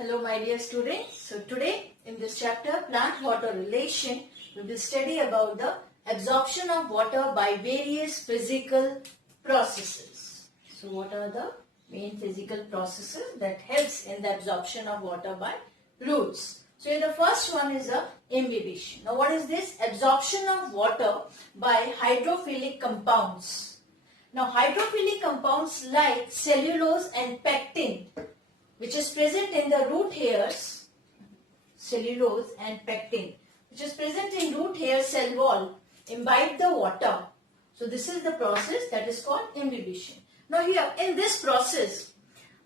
Hello my dear students. So today in this chapter plant-water relation we will study about the absorption of water by various physical processes. So what are the main physical processes that helps in the absorption of water by roots? So the first one is the imbibition. Now what is this? Absorption of water by hydrophilic compounds. Now hydrophilic compounds like cellulose and pectin, which is present in the root hairs, cellulose and pectin, which is present in root hair cell wall, imbibe the water. So this is the process that is called imbibition. Now here in this process,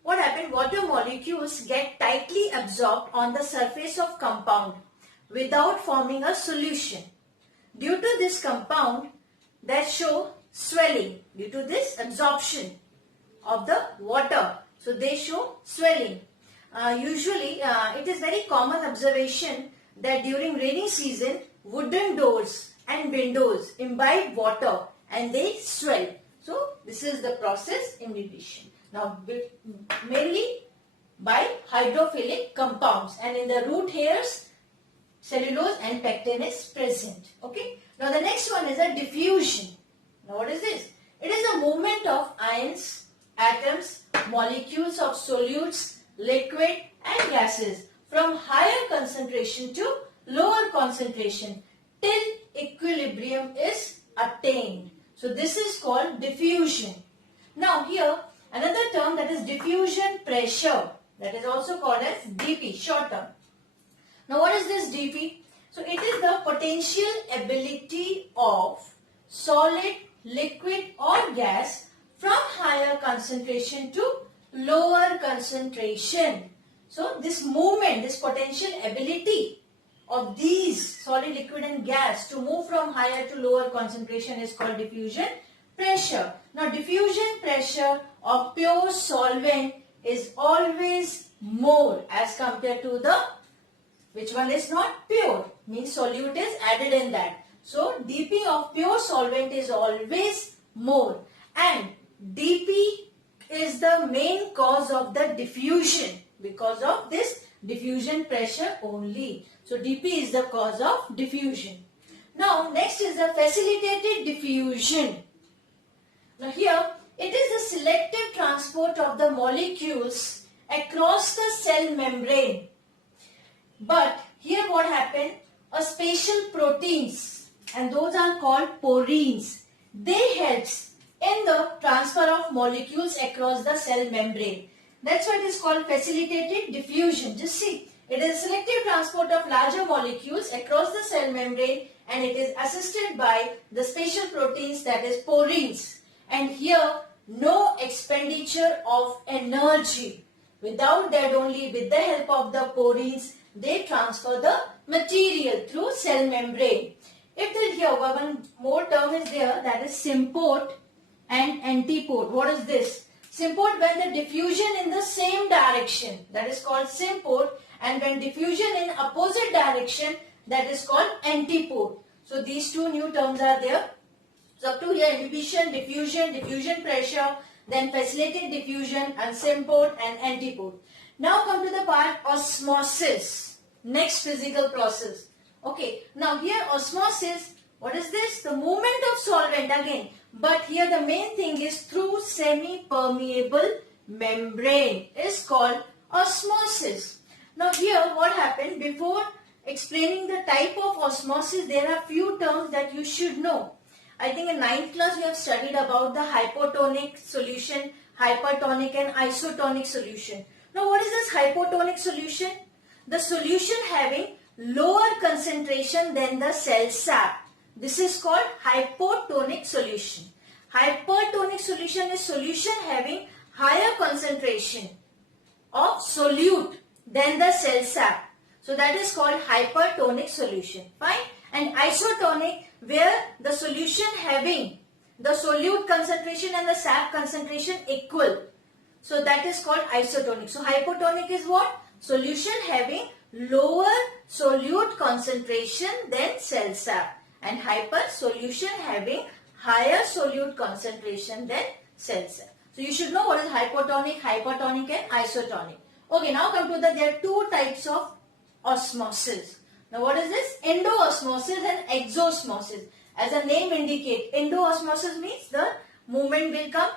what happened? Water molecules get tightly absorbed on the surface of compound without forming a solution. Due to this compound that show swelling, due to this absorption of the water, so they show swelling. Usually it is very common observation that during rainy season wooden doors and windows imbibe water and they swell. So this is the process imbibition. Now mainly by hydrophilic compounds, and in the root hairs cellulose and pectin is present. Okay. Now the next one is a diffusion. Now what is this? It is a movement of ions, atoms, molecules of solutes, liquid and gases from higher concentration to lower concentration till equilibrium is attained. So this is called diffusion. Now here another term, that is diffusion pressure, that is also called as D.P, short term. Now what is this D.P? So it is the potential ability of solid, liquid or gas from higher concentration to lower concentration. So this movement, this potential ability of these solid, liquid and gas to move from higher to lower concentration is called diffusion pressure. Now diffusion pressure of pure solvent is always more as compared to the, which one is not pure, means solute is added in that. So dP of pure solvent is always more, and dP is the main cause of the diffusion because of this diffusion pressure only. So dP is the cause of diffusion. Now next is the facilitated diffusion. Now here it is the selective transport of the molecules across the cell membrane. But here what happened? A special proteins, and those are called porins. They helps in the transfer of molecules across the cell membrane. That's why it is called facilitated diffusion. Just see, it is selective transport of larger molecules across the cell membrane, and it is assisted by the special proteins, that is porins. And here no expenditure of energy. Without that, only with the help of the porins, they transfer the material through cell membrane. If there here one more term is there, that is symport and antiport. What is this? Symport, when the diffusion in the same direction, that is called symport, and when diffusion in opposite direction, that is called antiport. So these two new terms are there. So up to here, imbibition, diffusion, diffusion pressure, then facilitated diffusion, and symport and antiport. Now come to the part osmosis, next physical process. Okay, now here osmosis, what is this? The movement of solvent again. But here the main thing is through semi-permeable membrane is called osmosis. Now here what happened? Before explaining the type of osmosis, there are few terms that you should know. I think in 9th class we have studied about the hypotonic solution, hypertonic and isotonic solution. Now what is this hypotonic solution? The solution having lower concentration than the cell sap. This is called hypotonic solution. Hypertonic solution is solution having higher concentration of solute than the cell sap. So that is called hypertonic solution. Fine. And isotonic, where the solution having the solute concentration and the sap concentration equal. So that is called isotonic. So hypotonic is what? Solution having lower solute concentration than cell sap. And hyper, solution having higher solute concentration than cell sap. So you should know what is hypotonic, hypertonic and isotonic. Okay, now come to there are two types of osmosis. Now what is this? Endo-osmosis and exo-osmosis. As the name indicates, endo-osmosis means the movement will come,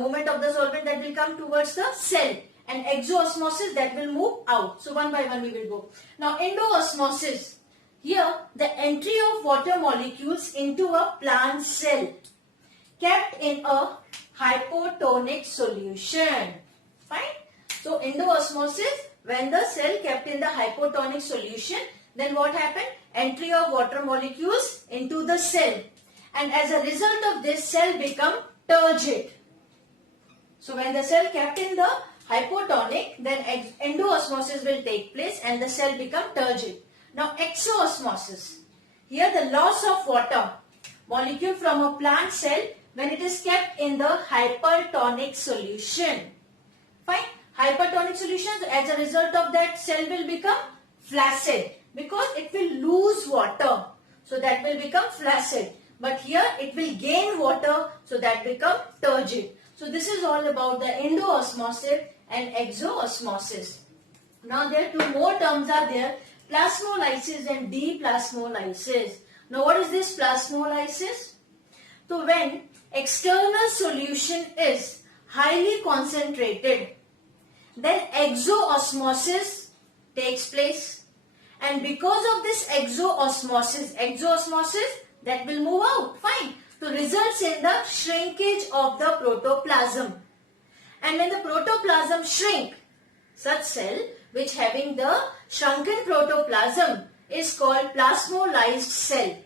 movement of the solvent that will come towards the cell, and exo-osmosis that will move out. So one by one we will go. Now endo-osmosis, here the entry of water molecules into a plant cell kept in a hypotonic solution. Fine. So endo-osmosis, when the cell kept in the hypotonic solution, then what happened? Entry of water molecules into the cell, and as a result of this, cell become turgid. So when the cell kept in the hypotonic, then endo-osmosis will take place and the cell become turgid. Now exo-osmosis, here the loss of water molecule from a plant cell when it is kept in the hypertonic solution. Fine. Hypertonic solutions, as a result of that, cell will become flaccid because it will lose water. So that will become flaccid. But here it will gain water, so that become turgid. So this is all about the endo-osmosis and exo-osmosis. Now there are two more terms are there, plasmolysis and deplasmolysis. Now what is this plasmolysis? So when external solution is highly concentrated, then exo-osmosis takes place, and because of this exo-osmosis that will move out, fine. So results in the shrinkage of the protoplasm, and when the protoplasm shrink, such cell which having the shrunken protoplasm is called plasmolyzed cell,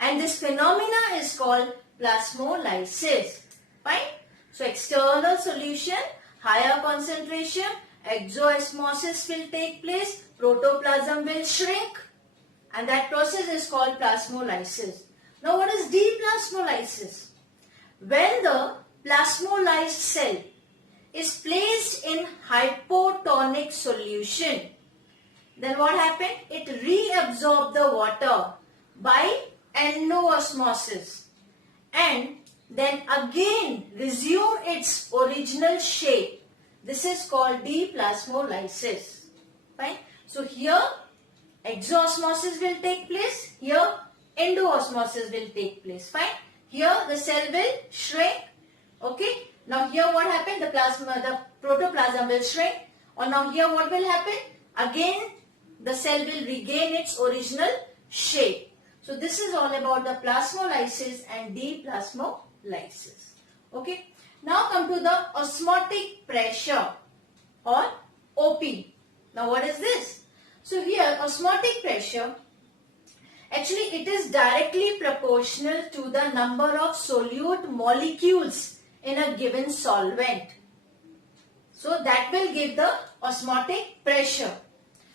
and this phenomena is called plasmolysis. Fine. So external solution, higher concentration, exo-osmosis will take place, protoplasm will shrink, and that process is called plasmolysis. Now what is deplasmolysis? When the plasmolyzed cell is placed in hypotonic solution, then what happened? It reabsorbed the water by endo-osmosis and then again resume its original shape. This is called deplasmolysis. Fine. So here exo-osmosis will take place. Here endo-osmosis will take place. Fine. Here the cell will shrink. Okay. Now here what happened? The protoplasm will shrink. Or now here what will happen? Again the cell will regain its original shape. So this is all about the plasmolysis and deplasmolysis. Okay. Now come to the osmotic pressure or OP. Now what is this? So here osmotic pressure, actually it is directly proportional to the number of solute molecules in a given solvent. So that will give the osmotic pressure.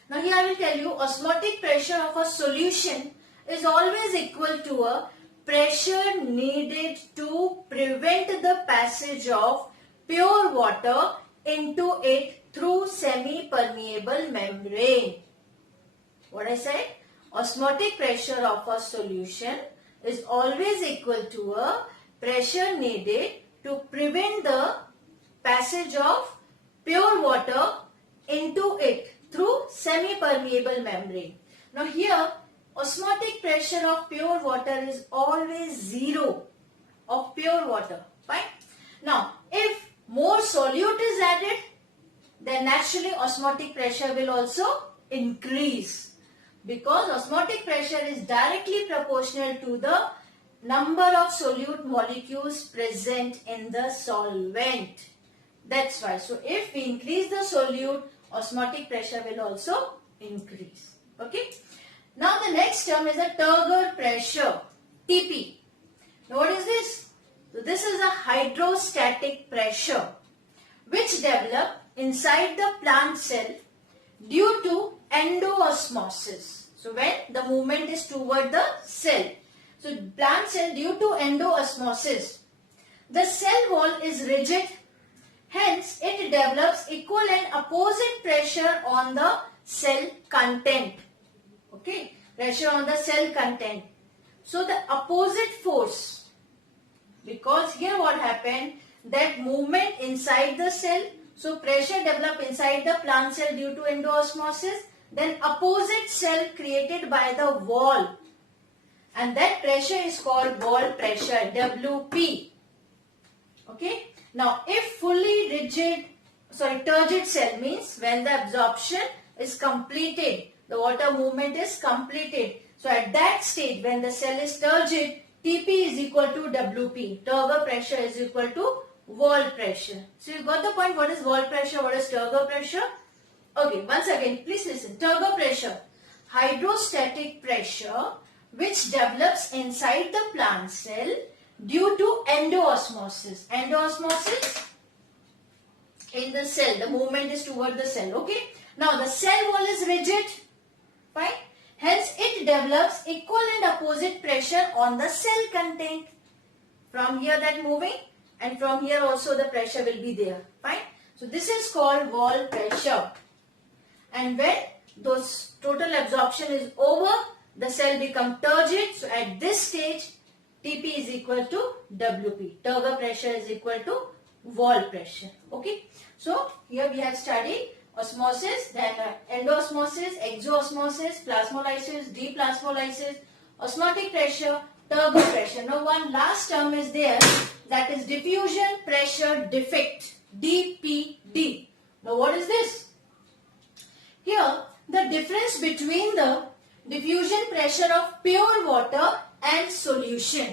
Now here I will tell you, osmotic pressure of a solution is always equal to a pressure needed to prevent the passage of pure water into it through semi-permeable membrane. What I said? Osmotic pressure of a solution is always equal to a pressure needed to prevent the passage of pure water into it through semi-permeable membrane. Now here osmotic pressure of pure water is always 0 of pure water. Fine. Now if more solute is added, then naturally osmotic pressure will also increase, because osmotic pressure is directly proportional to the number of solute molecules present in the solvent. That's why. So if we increase the solute, osmotic pressure will also increase. Okay. Now the next term is the Turgor pressure, TP. Now what is this? So this is a hydrostatic pressure which develops inside the plant cell due to endo-osmosis. So when the movement is toward the cell. So plant cell, due to endo-osmosis, the cell wall is rigid. Hence it develops equal and opposite pressure on the cell content. Okay, pressure on the cell content. So the opposite force, because here what happened, that movement inside the cell So pressure develop inside the plant cell due to endoosmosis. Then opposite cell created by the wall. And that pressure is called wall pressure, WP. Okay. Now if turgid cell means when the absorption is completed, the water movement is completed. So at that stage when the cell is turgid, TP is equal to WP. Turgor pressure is equal to wall pressure. So you got the point. What is wall pressure? What is Turgor pressure? Okay, once again, please listen. Turgor pressure, hydrostatic pressure which develops inside the plant cell due to endoosmosis. Endoosmosis in the cell, the movement is toward the cell. Okay. Now the cell wall is rigid. Fine. Hence it develops equal and opposite pressure on the cell content. From here that moving, and from here also the pressure will be there. Fine. So this is called wall pressure. And when those total absorption is over, the cell become turgid. So at this stage, TP is equal to WP. Turgor pressure is equal to wall pressure. Okay. So here we have studied osmosis, then endoosmosis, exoosmosis, plasmolysis, deplasmolysis, osmotic pressure, Turgor pressure. Now one last term is there, that is diffusion pressure defect, D.P.D. Now what is this? Here the difference between the diffusion pressure of pure water and solution.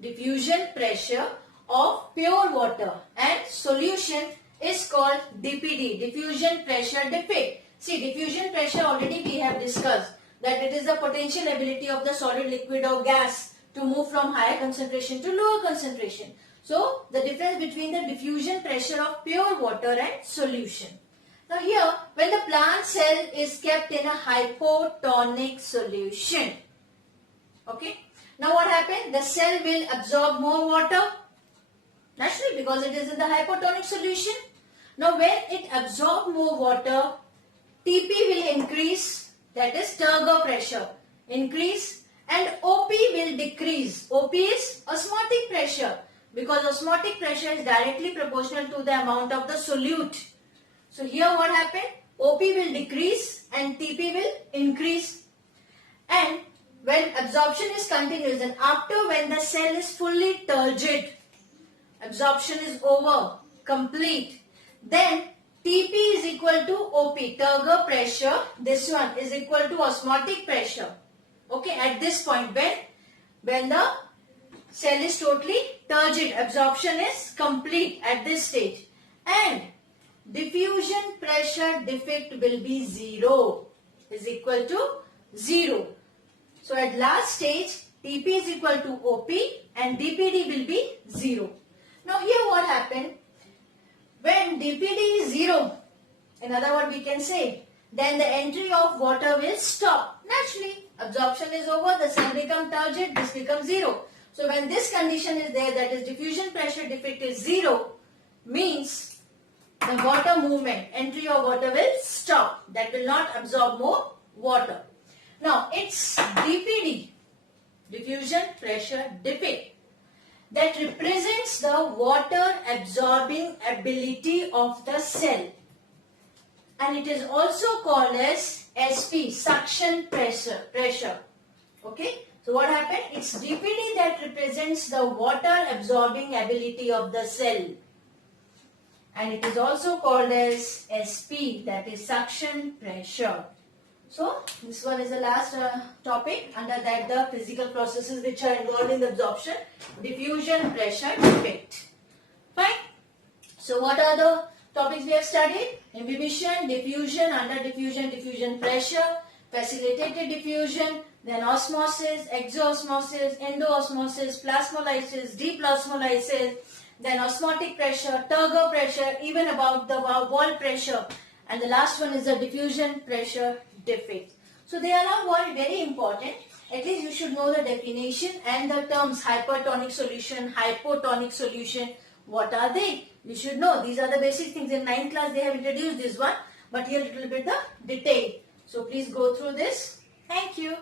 Diffusion pressure of pure water and solution is called D.P.D. Diffusion pressure defect. See, diffusion pressure already we have discussed that it is the potential ability of the solid, liquid or gas to move from higher concentration to lower concentration. So the difference between the diffusion pressure of pure water and solution. Now here, when the plant cell is kept in a hypotonic solution, okay. Now what happens? The cell will absorb more water, naturally, because it is in the hypotonic solution. Now when it absorbs more water, TP will increase, that is Turgor pressure, increase, and OP will decrease. OP is osmotic pressure, because osmotic pressure is directly proportional to the amount of the solute. So here what happened? OP will decrease and TP will increase. And when absorption is continuous and after when the cell is fully turgid, absorption is over, complete, then TP is equal to OP, Turgor pressure, this one is equal to osmotic pressure. Okay, at this point when the cell is totally turgid, absorption is complete at this stage, and diffusion pressure defect will be 0, is equal to 0. So at last stage, TP is equal to OP and DPD will be 0. Now here what happened? When DPD is 0, in other words we can say, then the entry of water will stop. Naturally, absorption is over, the cell becomes turgid, this becomes 0. So when this condition is there, that is diffusion pressure defect is 0, means the water movement, entry of water will stop. That will not absorb more water. Now it's DPD, diffusion pressure defect, that represents the water absorbing ability of the cell. And it is also called as SP, suction pressure. Okay. So what happened? It's DPD that represents the water absorbing ability of the cell. And it is also called as SP, that is suction pressure. So this one is the last topic. Under that, the physical processes which are involved in the absorption, diffusion pressure defect. Fine. So what are the topics we have studied? Imbibition, diffusion, under diffusion, diffusion pressure, facilitated diffusion, then osmosis, exoosmosis, endoosmosis, plasmolysis, deplasmolysis, then osmotic pressure, Turgor pressure, even about the wall pressure, and the last one is the diffusion pressure defect. So they are all very important. At least you should know the definition and the terms hypertonic solution, hypotonic solution. What are they? You should know. These are the basic things. In 9th class they have introduced this one, but here a little bit the detail. So please go through this. Thank you.